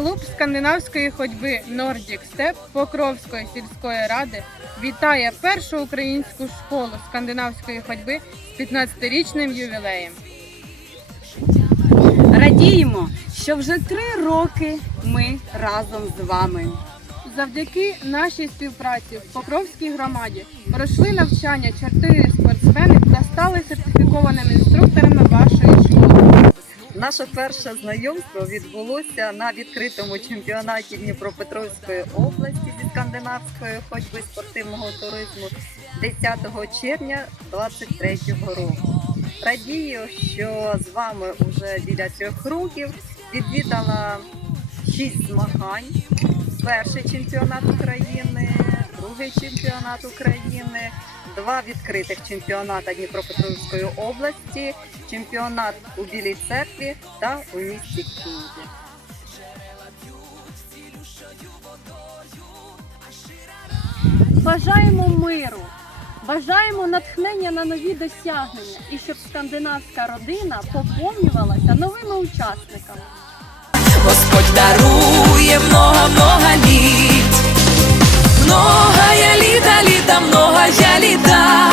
Клуб скандинавської ходьби Nordic Step Покровської сільської ради вітає першу українську школу скандинавської ходьби з 15-річним ювілеєм. Радіємо, що вже три роки ми разом з вами. Завдяки нашій співпраці в Покровській громаді пройшли навчання чотири спортсмени та стали сертифікованими. Наше перше знайомство відбулося на відкритому чемпіонаті Дніпропетровської області зі скандинавської ходьби спортивного туризму 10 червня 2023 року. Радію, що з вами вже біля трьох років відвідала шість змагань. Перший чемпіонат України, другий чемпіонат України, два відкритих чемпіоната Дніпропетровської області, чемпіонат у Білій церкві та у місті Києві. Бажаємо миру, бажаємо натхнення на нові досягнення і щоб скандинавська родина поповнювалася новими учасниками. я літа.